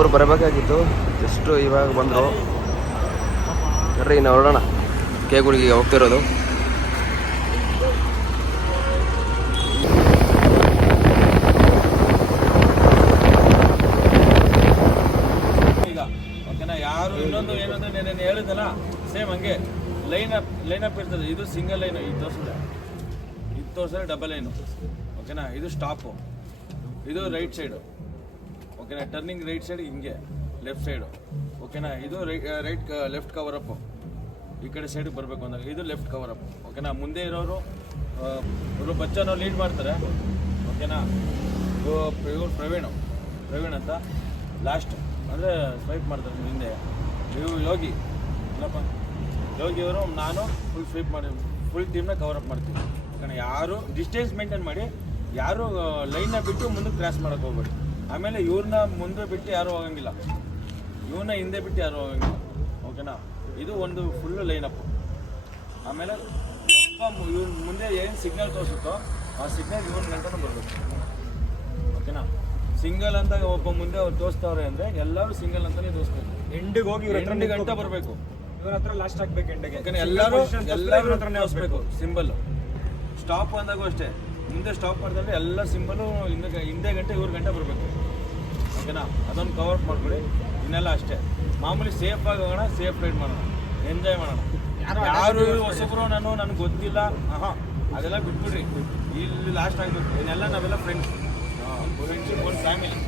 ಇನ್ನೊಬ್ಬರು ಬರಬೇಕಾಗಿತ್ತು, ಜಸ್ಟ್ ಇವಾಗ ಬಂದರು. ಬರ್ರಿ ಇನ್ನು ಹೊರಡೋಣ. ಕೇಗುಳಿಗೆ ಹೋಗ್ತಿರೋದು. ಈಗ ಓಕೆನಾ. ಯಾರು ಇನ್ನೊಂದು ಏನಂದ್ರೆ ನಾನು ಹೇಳಿದಲ್ಲ, ಸೇಮ್ ಹಂಗೆ ಲೈನಪ್ ಇರ್ತದೆ. ಇದು ಸಿಂಗಲ್ ಲೈನು, ಇದು ತೋರಿಸಿದ್ರೆ ಡಬಲ್ ಲೈನು ಓಕೆನಾ. ಇದು ಸ್ಟಾಪು, ಇದು ರೈಟ್ ಸೈಡು ಓಕೆನಾ. ಟರ್ನಿಂಗ್ ರೈಟ್ ಸೈಡ್ ಹಿಂಗೆ, ಲೆಫ್ಟ್ ಸೈಡು ಓಕೆನಾ. ಇದು ರೈಟ್ ಲೆಫ್ಟ್ ಕವರ್ ಅಪ್, ಈ ಕಡೆ ಸೈಡಿಗೆ ಬರಬೇಕು ಅಂದಾಗ ಇದು ಲೆಫ್ಟ್ ಕವರ್ ಅಪ್ ಓಕೆನಾ. ಮುಂದೆ ಇರೋರು ಇವರು ಬಚ್ಚನೋ ಲೀಡ್ ಮಾಡ್ತಾರೆ ಓಕೆನಾ. ಇವರು ಪ್ರವೀಣ್ ಅಂತ ಲಾಸ್ಟ್ ಅಂದರೆ ಸ್ವೈಪ್ ಮಾಡ್ತಾರೆ ಹಿಂದೆ. ಇವು ಯೋಗಿ ಇಲ್ಲಪ್ಪ, ಯೋಗಿಯವರು ನಾನು ಫುಲ್ ಸ್ವೈಪ್ ಮಾಡಿ ಫುಲ್ ಟೀಮ್ನ ಕವರ್ ಅಪ್ ಮಾಡ್ತೀವಿ ಓಕೆನಾ. ಯಾರು ಡಿಸ್ಟೆನ್ಸ್ ಮೇಂಟೈನ್ ಮಾಡಿ, ಯಾರು ಲೈನ್ನ ಬಿಟ್ಟು ಮುಂದಕ್ಕೆ ಕ್ರಾಸ್ ಮಾಡೋಕ್ಕೆ ಹೋಗ್ಬೇಡಿ. ಆಮೇಲೆ ಇವ್ರನ್ನ ಮುಂದೆ ಬಿಟ್ಟು ಯಾರೂ ಹೋಗಂಗಿಲ್ಲ, ಇವ್ರನ್ನ ಹಿಂದೆ ಬಿಟ್ಟು ಯಾರೂ ಹೋಗಂಗಿಲ್ಲ ಓಕೆನಾ. ಇದು ಒಂದು ಫುಲ್ಲು ಲೈನಪ್. ಆಮೇಲೆ ಇವ್ರ ಮುಂದೆ ಏನು ಸಿಗ್ನಲ್ ತೋರಿಸುತ್ತೋ ಆ ಸಿಗ್ನಲ್ ಇವ್ರ ಗಂಟನೂ ಬರಬೇಕು ಓಕೆನಾ. ಸಿಂಗಲ್ ಅಂತ ಒಬ್ಬ ಮುಂದೆ ಅವ್ರು ತೋರಿಸ್ತವ್ರೆ ಅಂದರೆ ಎಲ್ಲರೂ ಸಿಂಗಲ್ ಅಂತಲೇ ತೋರಿಸ್ಬೇಕು. ಎಂಡಿಗೆ ಹೋಗಿ ಇವ್ರ 2 ಗಂಟೆ ಬರಬೇಕು, ಇವ್ರ ಹತ್ರ ಲಾಸ್ಟ್ ಆಗ್ಬೇಕು ಎಂಡಿಗೆ. ಓಕೆನಾ. ಎಲ್ಲರೂ ಹತ್ರನೇ ಹೋಗ್ಬೇಕು. ಸಿಂಬಲ್ ಸ್ಟಾಪ್ ಅಂದಾಗೂ ಅಷ್ಟೇ, ಮುಂದೆ ಸ್ಟಾಪ್ ಮಾಡಿದ್ರೆ ಎಲ್ಲ ಸಿಂಬಲು ಹಿಂದೆ ಗಂಟೆ ಇವ್ರ ಗಂಟೆ ಬರಬೇಕು ಓಕೆನಾ. ಅದೊಂದು ಕವರ್ ಅಪ್ ಮಾಡ್ಕೊಳ್ಳಿ. ಇನ್ನೆಲ್ಲ ಅಷ್ಟೇ ಮಾಮೂಲಿ ಸೇಫ್ ಆಗಿ ಹೋಗೋಣ, ಸೇಫ್ ರೈಡ್ ಮಾಡೋಣ, ಎಂಜಾಯ್ ಮಾಡೋಣ. ಯಾರು ಹೊಸಬ್ರು ನನಗೆ ಗೊತ್ತಿಲ್ಲ ಅದೆಲ್ಲ ಬಿಟ್ಬಿಡ್ರಿ. ಇಲ್ಲಿ ಲಾಸ್ಟ್ ಆಗಬೇಕು. ಇನ್ನೆಲ್ಲ ನಾವೆಲ್ಲ ಫ್ರೆಂಡ್ಸ್ ಒಂದು ಫ್ಯಾಮಿಲಿ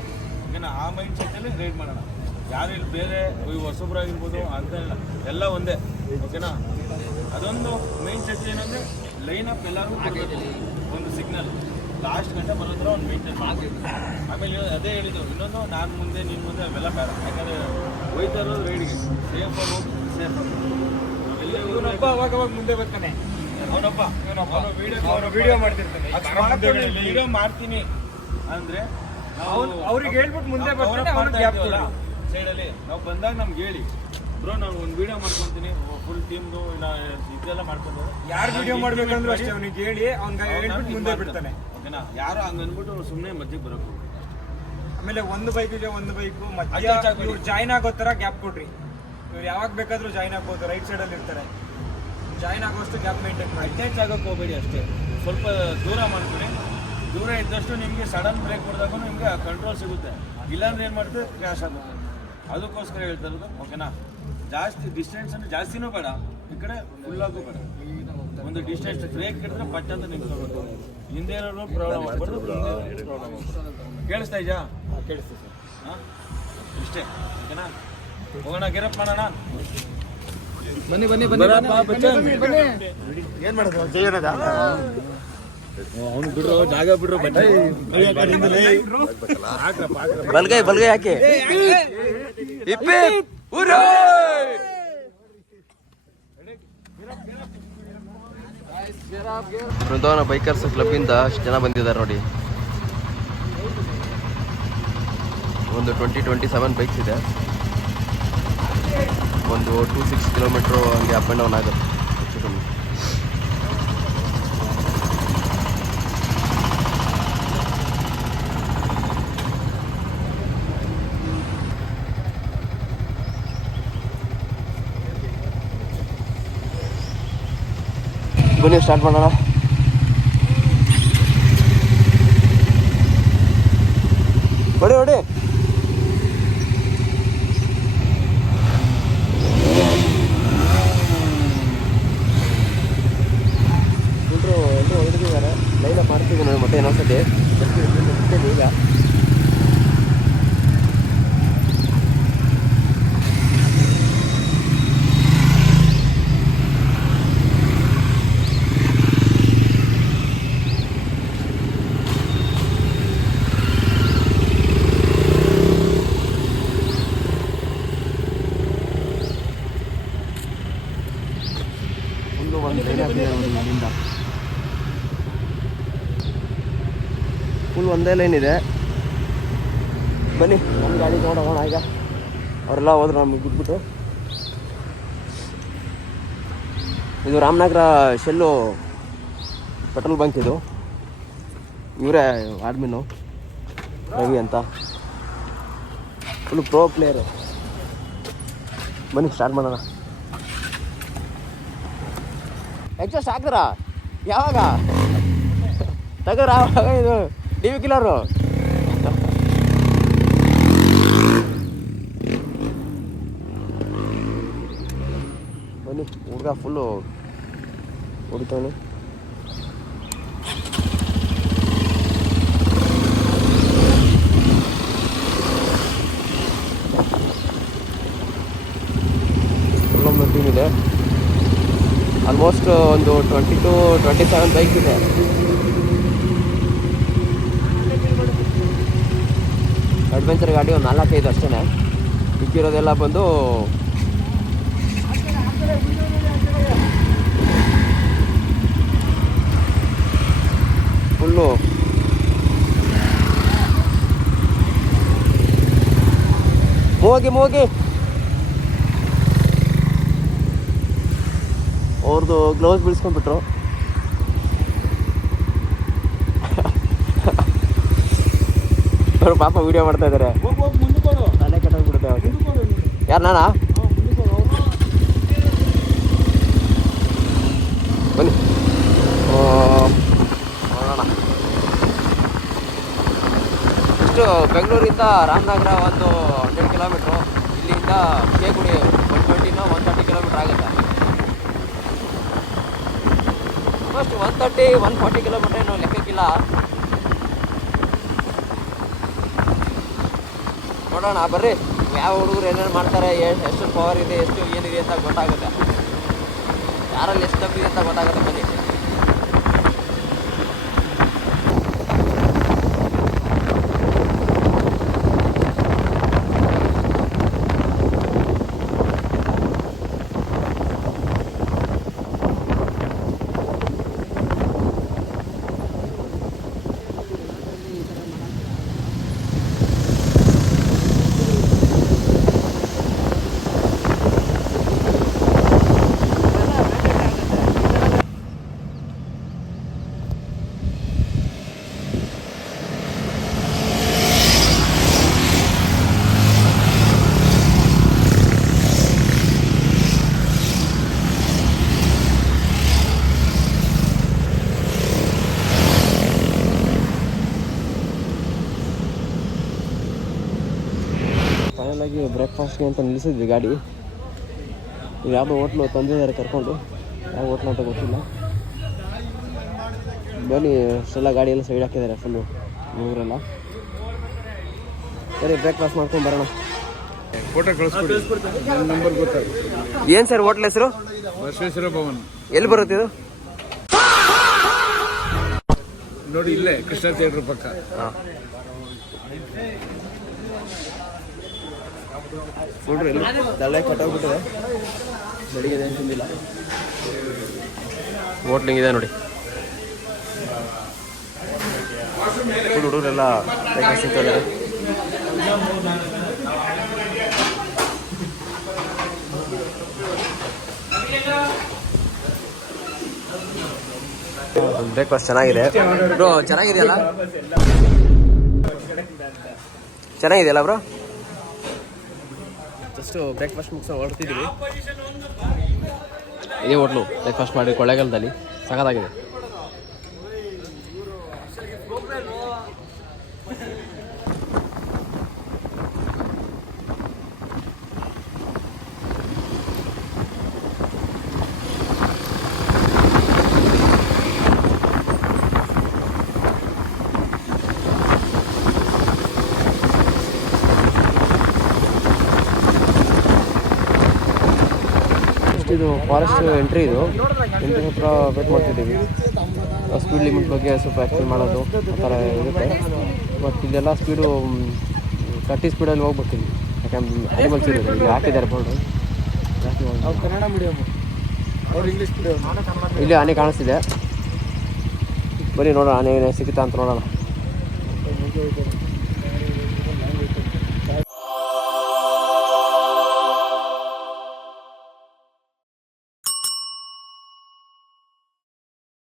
ಓಕೆನಾ. ಆ ಮೈಂಡ್ ಸೆಟ್ಟಲ್ಲಿ ರೈಡ್ ಮಾಡೋಣ. ಯಾರು ಇಲ್ಲಿ ಬೇರೆ ಹೊಸಬ್ರಾಗಿರ್ಬೋದು ಅಂತ ಎಲ್ಲ ಒಂದೇ ಓಕೆನಾ. ಅದೊಂದು ಮೈಂಡ್ ಸೆಟ್ ಏನಂದರೆ ಲೈನಪ್ ಎಲ್ಲರೂ ಒಂದು ಸಿಗ್ನಲ್ ಲಾಸ್ಟ್ ಗಂಟೆ ಬರೋದ್ರ ಒಂದು ಮೇಂಟೈನ್ ಮಾಡ್ತೀವಿ. ಆಮೇಲೆ ಅದೇ ಹೇಳಿದ್ದು ಇನ್ನೊಂದು, ನಾನು ಮುಂದೆ ನೀನು ಮುಂದೆ ಅವೆಲ್ಲ ಬೇಡ. ಯಾಕಂದರೆ ಹೋಯ್ತಾ ಇರೋದು ರೈಡ್ಗೆ ಸೇಫಾಗಿ ಹೋಗಿ ಸೇಫಾಗಿ. ಇವನೊಬ್ಬ ಅವಾಗ ಮುಂದೆ ಬರ್ತಾನೆ, ಅವನೊಬ್ಬ ವಿಡಿಯೋ ಮಾಡ್ತಿರ್ತಾನೆ. ವಿಡಿಯೋ ಮಾಡ್ತೀನಿ ಅಂದರೆ ಅವ್ರಿಗೆ ಹೇಳ್ಬಿಟ್ಟು ಮುಂದೆ ಬರ್ತಾನೆ. ಸೈಡಲ್ಲಿ ನಾವು ಬಂದಾಗ ನಮ್ಗೆ ಹೇಳಿ, ಬ್ರೋ ನಾನು ಒಂದು ವಿಡಿಯೋ ಮಾಡ್ಕೊತೀನಿ ಫುಲ್ ಟೀಮ್ದು ಇದೆಲ್ಲ ಮಾಡ್ಕೊಂಡು. ಯಾರು ವಿಡಿಯೋ ಮಾಡ್ಬೇಕಂದ್ರೆ ಅಷ್ಟೇ ಅವನಿಗೆ ಹೇಳಿ ಅವ್ನಿಗೆ ಹೇಳ್ಬಿಟ್ಟು ಮುಂದೆ ಬಿಡ್ತಾನೆ ಓಕೆನಾ. ಯಾರು ಹಂಗೆ ಅಂದ್ಬಿಟ್ಟು ಸುಮ್ಮನೆ ಮಧ್ಯಕ್ಕೆ ಬರೋಕು. ಆಮೇಲೆ ಒಂದು ಬೈಕಿಗೆ ಒಂದು ಬೈಕು ಮಧ್ಯ ಇವ್ರು ಜಾಯ್ನ್ ಆಗೋ ಥರ ಗ್ಯಾಪ್ ಕೊಡ್ರಿ. ಇವ್ರು ಯಾವಾಗ ಬೇಕಾದ್ರೂ ಜಾಯ್ನ್ ಆಗ್ಬೋದು, ರೈಟ್ ಸೈಡಲ್ಲಿ ಇರ್ತಾರೆ. ಜಾಯ್ನ್ ಆಗೋಷ್ಟು ಗ್ಯಾಪ್ ಮೇಂಟೈನ್ ಮಾಡಿ. ಅಟ್ಯಾಚ್ ಆಗೋಕ್ಕೆ ಹೋಗಬೇಡಿ ಅಷ್ಟೇ, ಸ್ವಲ್ಪ ದೂರ ಮಾಡ್ಕೊಳ್ಳಿ. ದೂರ ಇದ್ದಷ್ಟು ನಿಮಗೆ ಸಡನ್ ಬ್ರೇಕ್ ಹೊಡೆದಾಗ ನಿಮಗೆ ಕಂಟ್ರೋಲ್ ಸಿಗುತ್ತೆ. ಇಲ್ಲಾಂದ್ರೆ ಏನು ಮಾಡ್ತೀವಿ, ಕ್ರ್ಯಾಶ್ ಆಗುತ್ತೆ. ಅದಕ್ಕೋಸ್ಕರ ಹೇಳ್ತಾ ಇರೋದು ಓಕೆನಾ. ಜಾಸ್ತಿ ಡಿಸ್ಟೆನ್ಸ್ ಅಂದರೆ ಜಾಸ್ತಿನೂ ಬೇಡ, ಈ ಕಡೆ ಫುಲ್ಲಾಗೂ ಬೇಡ. ಒಂದು ಡಿಸ್ಟೆನ್ಸ್ ಬ್ರೇಕ್ ಹಿಡಿದ್ರೆ ಪಟ್ ಅಂತ ನಿಂತ್ಕೊಳ್ಬೇಕು. ಹಿಂದೆ ಇರೋರು ಪ್ರಾಬ್ಲಮ್ ಆಗ್ಬಾರ್ದು, ಪ್ರಾಬ್ಲಮ್ ಕೇಳಿಸ್ತಾ ಇದೆಯಾ? ಕೇಳಿಸ್ತೀವಿ ಸರ್. ಹಾಂ ಇಷ್ಟೇ ಓಕೆನಾ. ಹೋಗೋಣ, ಗೆರಪ್ ಮಾಡೋಣ. ಬನ್ನಿ ಏನು ಮಾಡೋದು? ಅವನು ಬಿಡ್ರು, ಜಾಗ ಬಿಡ್ರು. ಬಲ್ಗೈ ಯಾಕೆ ಬೃಂದಾವನ ಬೈಕರ್ಸ್ ಕ್ಲಬ್ಬಿಂದ ಅಷ್ಟು ಜನ ಬಂದಿದ್ದಾರೆ ನೋಡಿ. ಒಂದು 20-27 ಬೈಕ್ಸ್ ಇದೆ. ಒಂದು 2-6 ಕಿಲೋಮೀಟ್ರು ಹಂಗೆ ಅಪ್ ಆ್ಯಂಡ್ ಡೌನ್ ಆಗುತ್ತೆ ಹೆಚ್ಚು ಕಮ್ಮಿ. ಬನ್ನಿ ಸ್ಟಾರ್ಟ್ ಮಾಡೋಣ. ಹೊಡಿ ಎಲ್ಲರೂ ಹೊರಡಿದ್ದಾರೆ. ಲೈನಪ್ ಮಾಡ್ತೀವಿ ನೋಡಿ ಮತ್ತೆ ಇನ್ನೊಂದ್ಸತಿ. ಈಗ ಫುಲ್ ಒಂದೇ ಲೈನ್ ಇದೆ. ಬನ್ನಿ ನಮ್ಮ ಗಾಡಿ ತೊಗೊಂಡೋಗೋಣ. ಈಗ ಅವರೆಲ್ಲ ಹೋದ್ರು, ನಮಗೆ ಬಿಟ್ಬಿಟ್ಟು. ಇದು ರಾಮನಗರ ಶೆಲ್ಲು ಪೆಟ್ರೋಲ್ ಬಂಕ್. ಇದು ಇವರೇ ಆಡ್ಮಿನ್ನು ರವಿ ಅಂತ. Full pro player. ಬನ್ನಿ ಸ್ಟಾರ್ಟ್ ಮಾಡೋಣ. ಎಕ್ಸಾಸ್ಟ್ ಹಾಕಿದ್ರಾ? ಯಾವಾಗ ತಗೋರ? ಇದು ಡಿ ವಿ ಕಿಲ್ಲರು. ಬನ್ನಿ, ಹುಡುಗ ಫುಲ್ಲು ಹೊಡಿತಾನೆ. ಫುಲ್ಲೊಂದು ಟೀಮ್ ಇದೆ. ಆಲ್ಮೋಸ್ಟ್ ಒಂದು 27 ಬೈಕ್ ಇದೆ. ಅಡ್ವೆಂಚರ್ ಗಾಡಿ ಒಂದು 4-5 ಅಷ್ಟೇ. ಇಕ್ಕಿರೋದೆಲ್ಲ ಬಂದು ಫುಲ್ಲು ಮೂಗಿ ಅವ್ರದ್ದು ಗ್ಲೌಸ್ ಬೀಳ್ಸ್ಕೊಂಡ್ಬಿಟ್ರು. ಅವ್ರು ಪಾಪ ವಿಡಿಯೋ ಮಾಡ್ತಾ ಇದ್ದಾರೆ. ತಲೆ ಕೆಟ್ಟೋಗ್ಬಿಡುತ್ತೆ ಅವ್ರಿಗೆ. ಯಾರು ನಾನಾ? ಬನ್ನಿ ನೋಡೋಣ. ಇಷ್ಟು ಬೆಂಗಳೂರಿಂದ ರಾಮನಗರ ಒಂದು 100 ಕಿಲೋಮೀಟ್ರು. ಇಲ್ಲಿಂದ ಕೇಗುಡಿ 130 ಕಿಲೋಮೀಟ್ರ್ ಆಗುತ್ತೆ. ಆಲ್ಮೋಸ್ಟ್ 140 ಕಿಲೋಮೀಟ್ರ್ ಏನು ಲೆಕ್ಕಕ್ಕಿಲ್ಲ. ನೋಡೋಣ ಬರ್ರಿ, ಯಾವ ಹುಡುಗರು ಏನೇನು ಮಾಡ್ತಾರೆ, ಎಷ್ಟು ಪವರ್ ಇದೆ, ಎಷ್ಟು ಏನಿದೆ ಅಂತ ಗೊತ್ತಾಗುತ್ತೆ. ಯಾರಲ್ಲಿ ಎಷ್ಟು ತಪ್ಪಿದೆ ಅಂತ ಗೊತ್ತಾಗುತ್ತೆ. ಬನ್ನಿ. ಫೈನಲಾಗಿ ಬ್ರೇಕ್ಫಾಸ್ಟ್ಗೆ ಅಂತ ನಿಲ್ಲಿಸಿದ್ವಿ ಗಾಡಿ. ಈಗ ಯಾವುದೋ ಹೋಟ್ಲು ತಂದಿದ್ದಾರೆ ಕರ್ಕೊಂಡು. ಯಾವ ಹೋಟ್ಲು ಅಂತ ಗೊತ್ತಿಲ್ಲ. ಬನ್ನಿ, ಅಷ್ಟೆಲ್ಲ ಗಾಡಿ ಎಲ್ಲ ಸೈಡ್ ಹಾಕಿದ್ದಾರೆ ಫುಲ್ಲು ಊರೆಲ್ಲ. ಸರಿ, ಬ್ರೇಕ್ಫಾಸ್ಟ್ ಮಾಡ್ಕೊಂಡು ಬರೋಣ. ಫೋಟೋ ಕಳಿಸ್ಕೊಡಿ, ನನ್ನ ನಂಬರ್ ಗೊತ್ತಾಗುತ್ತೆ. ಏನು ಸರ್ ಹೋಟ್ಲ್ ಹೆಸರು? ಬಸವೇಶ್ವರ ಭವನ್. ಎಲ್ಲಿ ಬರುತ್ತೆ ಇದು? ನೋಡಿ, ಇಲ್ಲೇ ಕೃಷ್ಣ ಥಿಯೇಟ್ರ್ ಪಕ್ಕ. ಹಾಂ, ನೋಡ್ರಿ ಎಲ್ಲ ತಲೆ ಕಟ್ಟೋಗ್ಬಿಟ್ಟಿದೆ. ಬೆಳಿಗ್ಗೆ ಏನು ತಿಂದಿಲ್ಲ. ಹೋಟ್ಲಿಂಗ್ ಇದೆ ನೋಡಿ. ಹುಡುಗರೆಲ್ಲ ಸಿಗ್ತಾರೆ. ಬ್ರೇಕ್ಫಾಸ್ಟ್ ಚೆನ್ನಾಗಿದೆ ಬ್ರೋ. ಚೆನ್ನಾಗಿದೆಯಲ್ಲ? ಚೆನ್ನಾಗಿದೆಯಲ್ಲ ಬ್ರೋ? ಜಸ್ಟು ಬ್ರೇಕ್ಫಾಸ್ಟ್ ಮುಗಿಸ ಹೊರಡ್ತಿದ್ದೀವಿ. ಇದೇ ಹೋಟ್ಲು ಬ್ರೇಕ್ಫಾಸ್ಟ್ ಮಾಡಿ ಕೊಳ್ಳೇಗಾಲದಲ್ಲಿ. ಸಖತ್ತಾಗಿದೆ. ಇದು ಫಾರೆಸ್ಟ್ ಎಂಟ್ರಿ. ಇದು ಎಂಟ್ರಿ ಹತ್ರ ವೇಟ್ ಮಾಡ್ತಿದ್ದೀವಿ. ಸ್ಪೀಡ್ ಲಿಮಿಟ್ ಬಗ್ಗೆ ಸ್ವಲ್ಪ ಆ್ಯಕ್ಚುಲ್ ಮಾಡೋದು ಆ ಥರ ಇರುತ್ತೆ. ಮತ್ತು ಇಲ್ಲೆಲ್ಲ ಸ್ಪೀಡು 30 ಸ್ಪೀಡಲ್ಲಿ ಹೋಗ್ಬಿಡ್ತೀವಿ. ಯಾಕಂದ್ರೆ ಅನಿಮಲ್ಸ್ ಇರುತ್ತೆ. ಇಲ್ಲಿ ಹಾಕಿದ್ದಾರೆ ಬೋರ್ಡು. ಕನ್ನಡ ಮೀಡಿಯಮ್, ಅವ್ರು ಇಂಗ್ಲೀಷ್ ಮೀಡಿಯಮ್. ಇಲ್ಲಿ ಆನೆ ಕಾಣಿಸ್ತಿದೆ. ಬರೀ ನೋಡೋಣ ಆನೆ ಸಿಗುತ್ತಾ ಅಂತ ನೋಡೋಣ.